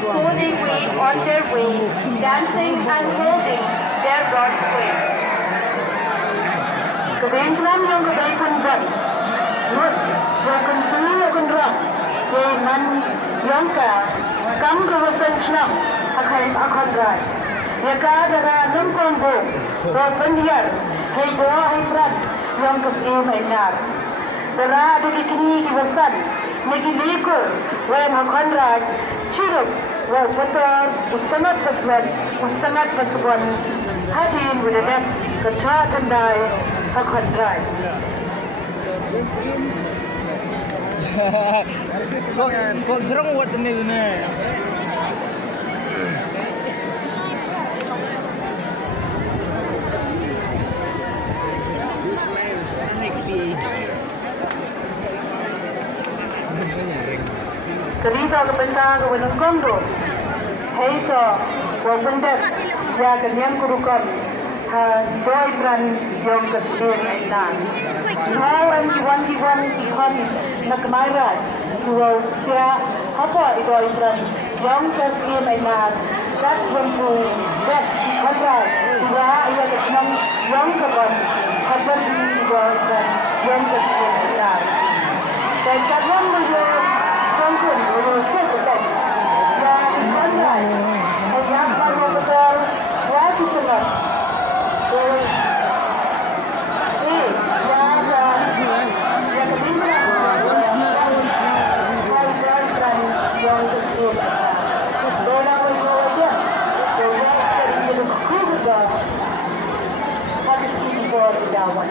Holding weight on their way, dancing and holding their broad swing. Kebetulan yang kebaikan baik, Nut, Jakan Sulu Akan Ram, Yeman Yangka, Kam Kawasan Chnam, Akan Rai. Yaka Dara Nungkong Bo, Rokan Hiar, Hei Boa Hei Prat, Yang ke syiemaitnar. Dara Adiki Kini Kiwasan, Niki Likur, Wen Akan Rai, Curug, Betul, sangat pasukan hadirin berdebat kerja kendai akan rai. Kok jerong buat ini ni? Kerja kepentar kewenang kondo, hei so, wapendet, ya kenyang kurukan, joy brand yang kesyiemaitnar. Now and Iwan ikon nak kemahiran, jual sia apa joy brand yang kesyiemaitnar, dat bentu, dat kadrai, dua ia kenyang yang kebon, kadrai joy brand yang kesyiemaitnar. Dan kadang beliau Tunggu, uruskan betul. Dan pandai, yang baru betul, wajib betul. Yang kelima, yang kedua, orang berjaya, orang dari kedua, hadis ini berjawab.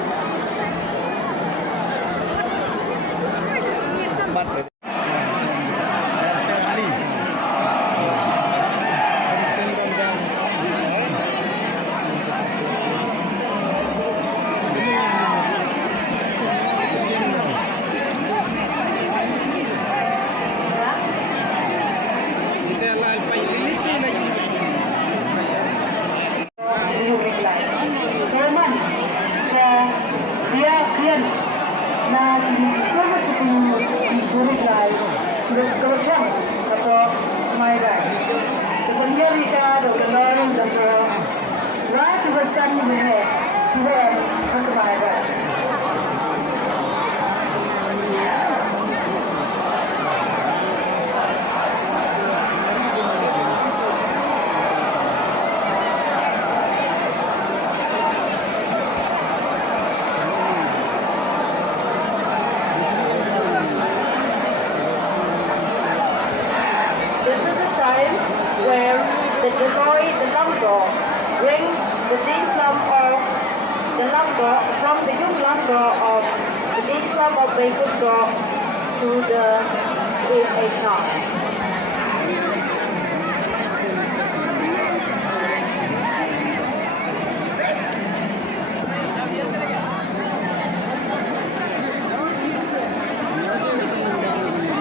The jowai, the long door, bring the deep slum of the long door from the young long door of the deep slum of the good door to the syiemaitnar.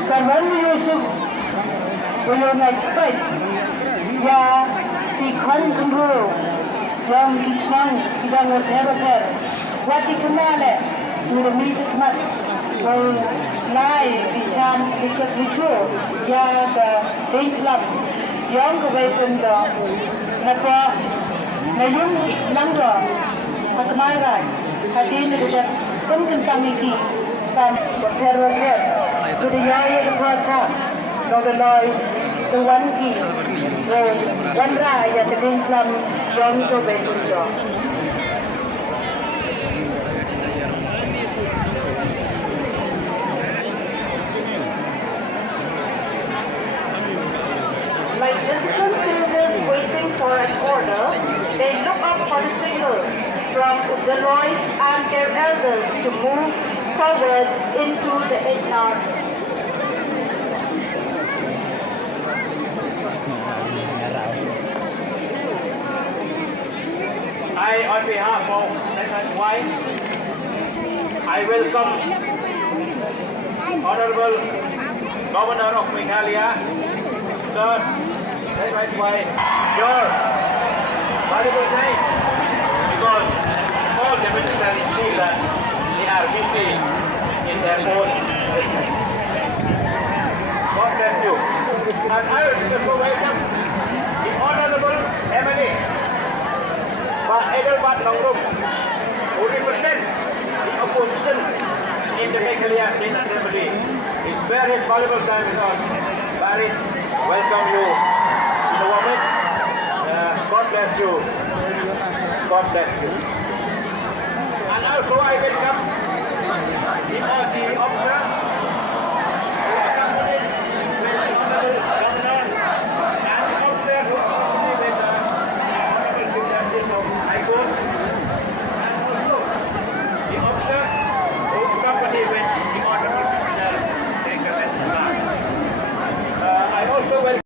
Kawan Yusuf belum express. Ya, ikan kemburu yang kisah kita ngerti-ngerti. Wati kenal sudah minta mat, lai bisan ikut lucu ya ke Islam yang kebaikan dah. Napa nayung langgar kemahiran hadirin kita tentang ini dan berterus budaya berkata kalau the one key, one raya the Islam yang kebaikan dah. Like this, consider this for an order, they look up for the signal from the Lloyd and their elders to move forward into the seiñraj. On behalf of jowai, I welcome Honorable Governor of Meghalaya, Sir jowai, your valuable time, because all the ministers feel that they are busy in their own business. God bless you. And I will welcome the Honorable MLA, Edelbert Nongrum, who represents the opposition in the Meghalaya State Assembly. It's very valuable time with us. Barry, welcome you in the moment. God bless you. God bless you. And also I welcome the observer